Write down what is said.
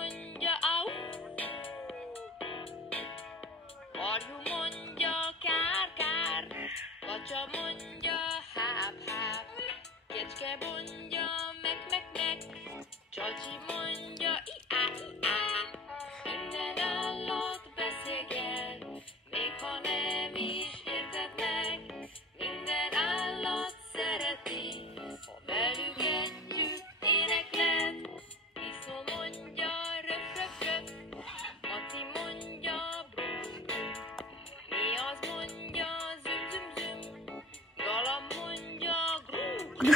mondja au, marhu mondja kár, kár, kacsa mondja háp, háp, kecske mondja meg, meg, meg, csacsi mondja i-á, i-á. Minden állat beszélget, még ha nem is érted meg, minden állat szereti, ha velük együtt éneklet. Disznó mondja röf, röf, röf, Maci mondja brum, brum, mi az mondja züm, züm, züm, galamb mondja gru, gru.